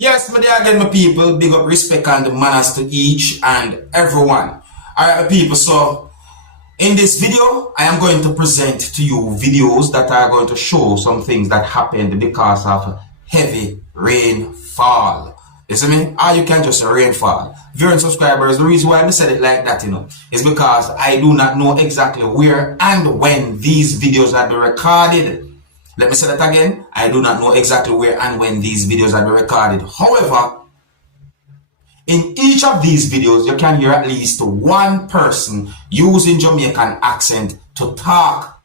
Yes, my dear again, my people, big up respect and manners to each and everyone. Alright, my people, so in this video, I am going to present to you videos that are going to show some things that happened because of heavy rainfall. You see me? Or you can just say rainfall. Viewers and subscribers, the reason why I said it like that, is because I do not know exactly where and when these videos are being recorded. Let me say that again. I do not know exactly where and when these videos are being recorded. However, in each of these videos, you can hear at least one person using Jamaican accent to talk.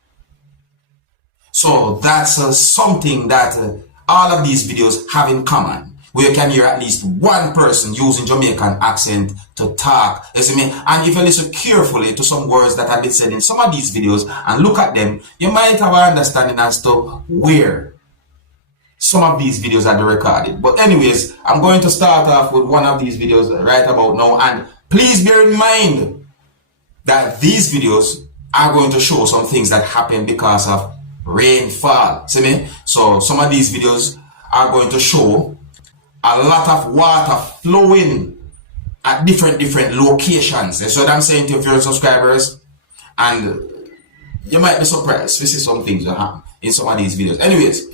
So that's something that all of these videos have in common, where you can hear at least one person using Jamaican accent to talk. You see me? And if you listen carefully to some words that have been said in some of these videos and look at them, you might have an understanding as to where some of these videos are recorded. But anyways, I'm going to start off with one of these videos right about now. And please bear in mind that these videos are going to show some things that happen because of rainfall. See me? So some of these videos are going to show a lot of water flowing at different locations. That's what I'm saying to your viewers and subscribers. And you might be surprised to see some things that happen in some of these videos. Anyways,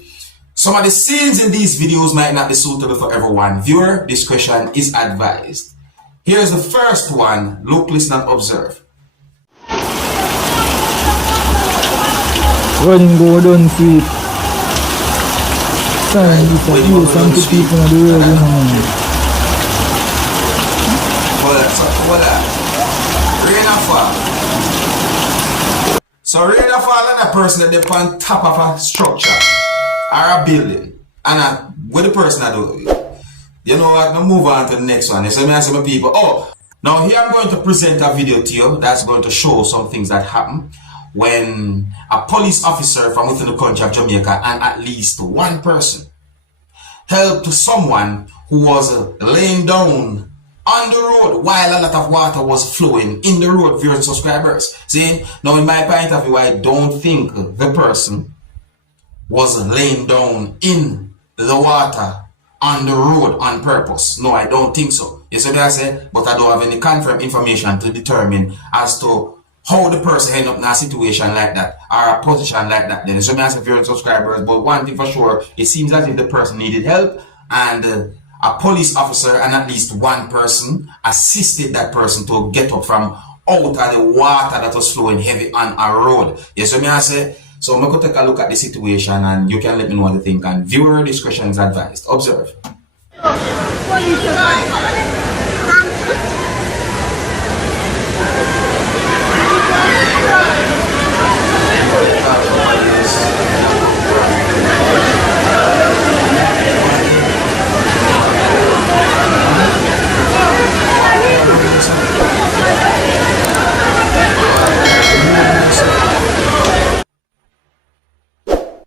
some of the scenes in these videos might not be suitable for everyone. Viewer discretion is advised. Here's the first one. Look, listen, and observe. Running go down sweet. Sorry, some people on the road, Rainfall. So rainfall and a person that they on top of a structure or a building. And what the person I do, you know what, now move on to the next one. So I say my people, now here I'm going to present a video to you that's going to show some things that happen when a police officer from within the country of Jamaica and at least one person helped someone who was laying down on the road while a lot of water was flowing in the road, viewers and subscribers. See, now in my point of view, I don't think the person was laying down in the water on the road on purpose. No, I don't think so. You see what I said? But I don't have any confirmed information to determine as to how the person end up in a situation like that or a position like that. Then so I say viewers and subscribers, but one thing for sure, it seems as if the person needed help and a police officer and at least one person assisted that person to get up from out of the water that was flowing heavy on a road. Yes, so I say, so I'm going to take a look at the situation and you can let me know what you think, and viewer discretion is advised. Observe.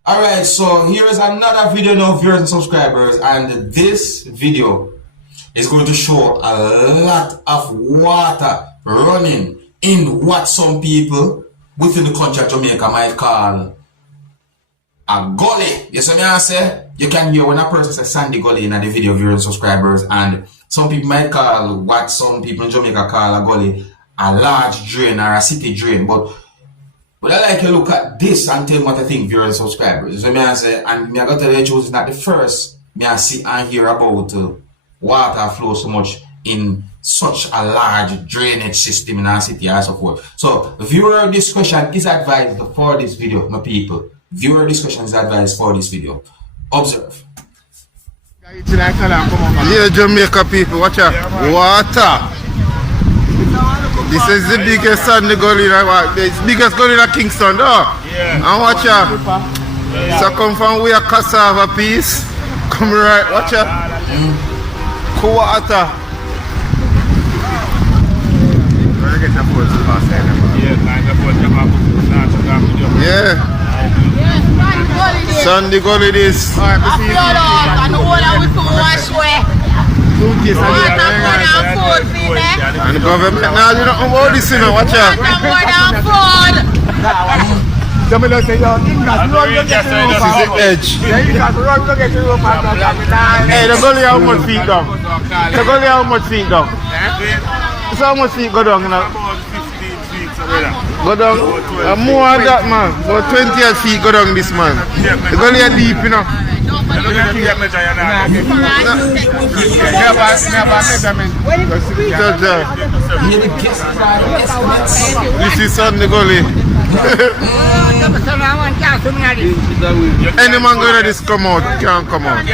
Alright, so here is another video now, viewers and subscribers, and this video is going to show a lot of water running in what some people within the country of Jamaica might call a gully. You see me I say? You can hear when a person says sandy gully in the video, viewers and subscribers, and some people might call what some people in Jamaica call a gully a large drain or a city drain. But I like you look at this and tell me what I think, viewers and subscribers. So I say, and I got to tell you, it's not the first I see and hear about water flow so much in such a large drainage system in our city and so forth. So viewer discretion is advised for this video, my people. Viewer discretion is advised for this video. Observe. Yeah, Jamaica people, watch out. Water. This is the biggest sandy gully, the biggest gully in Kingston, though. Yeah. And watch out. Yeah. So come from where cassava piece. Come right, watch out. Cool water. Yeah. Sandy gully this. And the government now, you don't know about this, you know, watch out. So me just say, yo, Ingas, run to get to the This is the edge. Yeah, Ingas, run to get to the Hey, the gully how much feet down? The gully how much feet down? So how much feet go down? You know? Go down. More than that, man. About 28 feet go down this man. The gully are deep, you know. This is on the gully. Any man going to this come out, can't come out.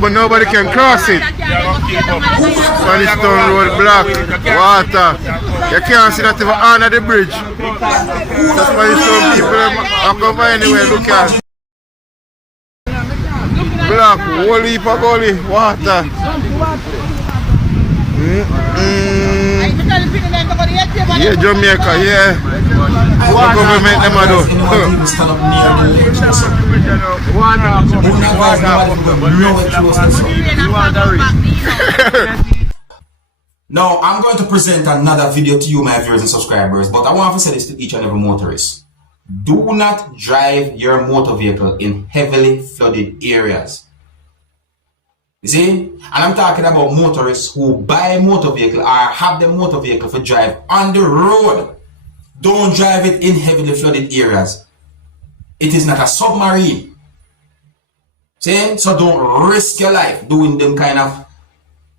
But nobody can cross it. Spanish Town Road block, water. You can't see that even under the bridge. The Spanish Town people are come anywhere, look at. Black, whole heap of gully, water. Yeah, Jamaica, yeah. What government them a do? Now, I'm going to present another video to you, my viewers and subscribers, but I want to say this to each and every motorist. Do not drive your motor vehicle in heavily flooded areas. You see? And I'm talking about motorists who buy a motor vehicle or have the motor vehicle for drive on the road. Don't drive it in heavily flooded areas. It is not a submarine. See? So don't risk your life doing them kind of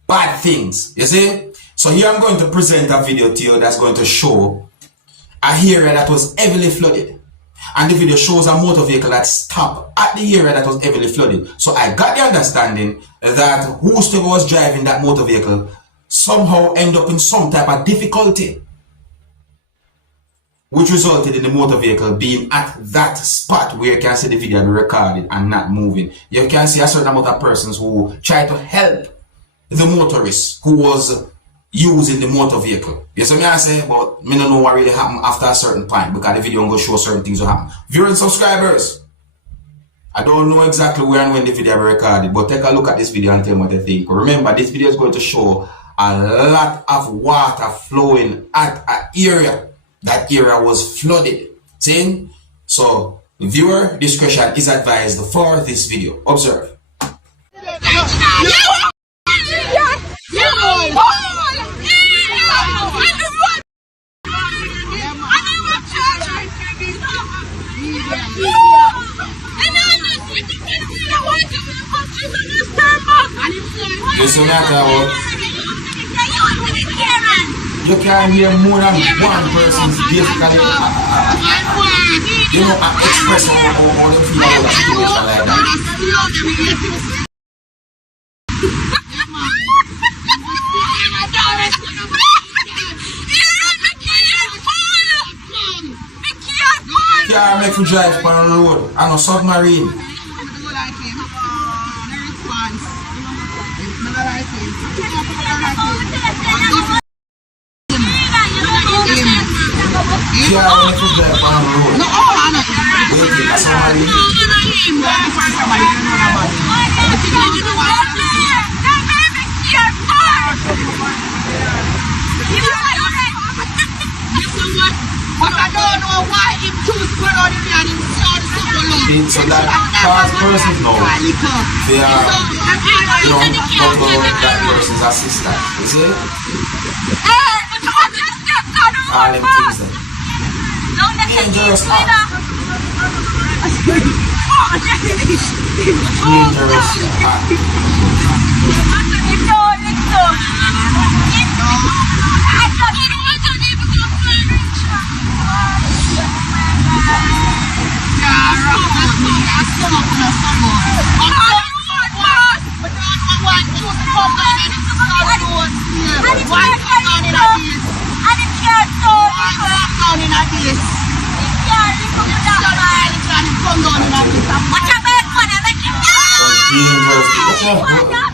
bad things. You see? So here I'm going to present a video to you that's going to show a area that was heavily flooded. And the video shows a motor vehicle that stopped at the area that was heavily flooded. So I got the understanding that whosoever was driving that motor vehicle somehow end up in some type of difficulty, which resulted in the motor vehicle being at that spot where you can see the video be recorded and not moving. You can see a certain amount of persons who try to help the motorist who was using the motor vehicle. You see me I say, but me don't know what really happened after a certain point because the video will show certain things will happen. Viewers and subscribers, I don't know exactly where and when the video will be recorded, but take a look at this video and tell me what you think. Remember, this video is going to show a lot of water flowing at an area. That area was flooded. See? So, viewer discretion is advised for this video. Observe. You can hear more than one person's basically express or they feel about a situation like that. Can't make you drive on the road and a submarine. Yeah, make you drive on the road. Wait, a submarine. But I don't know why he choose to run in and insult someone. So that cause persons now, they are, go to that person's assistant. You see? All them things then. Dangerous act. Dangerous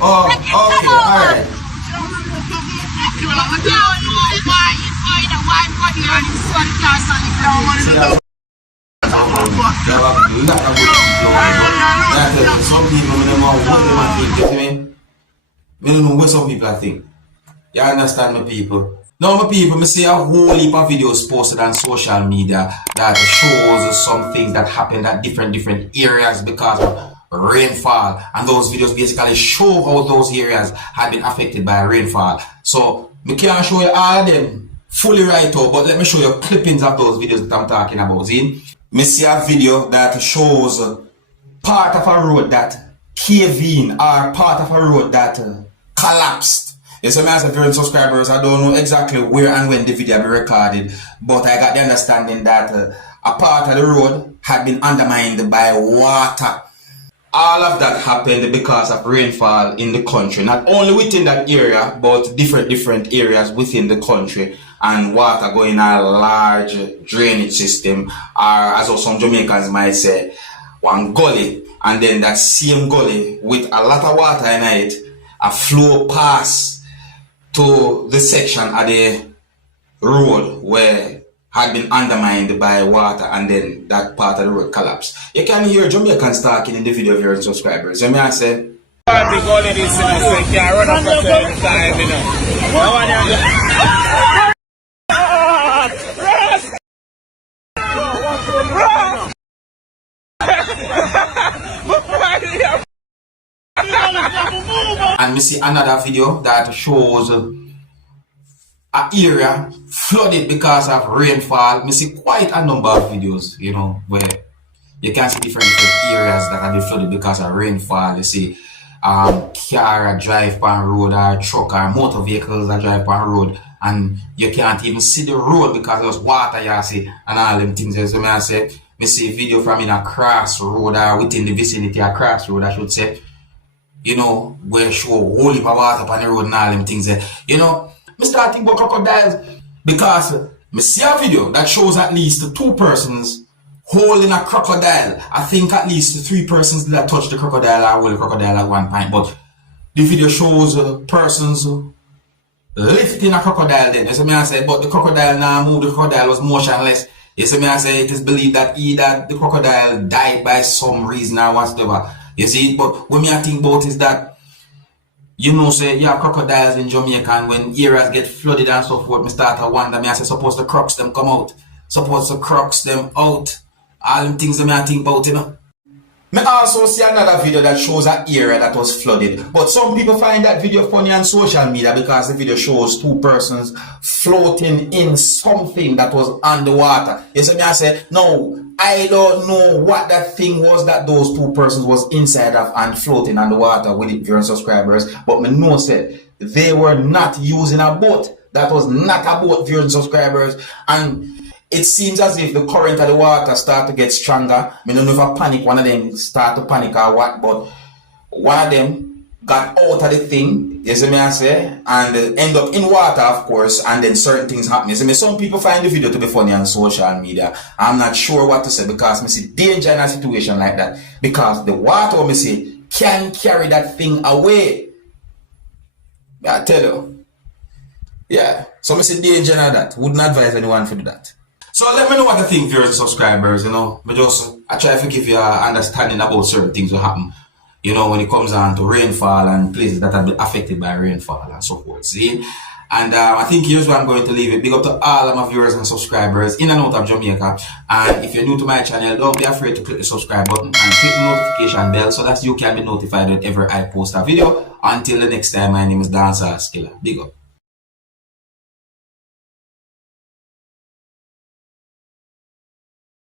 Oh, okay, alright. Some people don't know what they think, you see me? I don't know what some people think. You understand me, people? Now, my people, I see a whole heap of videos posted on social media that shows some things that happened at different areas because of rainfall. And those videos basically show how those areas had been affected by rainfall. So, I can't show you all of them fully right out, but let me show you clippings of those videos that I'm talking about. See? I see a video that shows part of a road that caved in, or part of a road that collapsed. Yes, so as a viewing subscribers, I don't know exactly where and when the video be recorded, but I got the understanding that a part of the road had been undermined by water. All of that happened because of rainfall in the country, not only within that area, but different areas within the country, and water going in a large drainage system, or as some Jamaicans might say, one gully, and then that same gully with a lot of water in it, a flow past to the section of the road where had been undermined by water, and then that part of the road collapsed. You can hear Jamaicans talking in the video of your subscribers. You may I say? And we see another video that shows an area flooded because of rainfall. We see quite a number of videos, you know, where you can see different areas that have been flooded because of rainfall. You see car drive on road, or truck or motor vehicles that drive on road, and you can't even see the road because there's water, you see, and all them things. So I say, we see a video from in a crossroad, or within the vicinity of crossroad, I should say, you know, where show whole heap of water on the road and all them things there. You know, I start thinking about crocodiles because I see a video that shows at least 2 persons holding a crocodile. I think at least 3 persons that touch the crocodile or hold the crocodile at one point. But the video shows persons lifting a crocodile then. You see me I say, but the crocodile now moved, the crocodile was motionless. You see me I say, it is believed that either the crocodile died by some reason or whatever. You see, but what I think about is that, you know, say you have crocodiles in Jamaica, and when areas get flooded and so forth, I start to wonder, I say, suppose the crocs them come out. Suppose the crocs them out. All them things that I think about, you know. I also see another video that shows an area that was flooded. But some people find that video funny on social media because the video shows 2 persons floating in something that was underwater. You see me I say, no, I don't know what that thing was that those 2 persons was inside of and floating underwater with it, viewing subscribers. But me know said they were not using a boat. That was not a boat, viewing subscribers. And it seems as if the current of the water start to get stronger. I don't know if I panic, one of them start to panic or what, but one of them got out of the thing, you see me I say, and end up in water, of course, and then certain things happen. You see me, some people find the video to be funny on social media. I'm not sure what to say because I see danger in a situation like that. Because the water, I see, can carry that thing away. I tell you. Yeah, so I see danger in that. Wouldn't advise anyone to do that. So let me know what you think, viewers and subscribers, you know. I try to give you an understanding about certain things will happen, you know, when it comes down to rainfall and places that have been affected by rainfall and so forth, see? And I think here's where I'm going to leave it. Big up to all of my viewers and subscribers in and out of Jamaica. And if you're new to my channel, don't be afraid to click the subscribe button and click the notification bell so that you can be notified whenever I post a video. Until the next time, my name is Dancehall Skilla. Big up.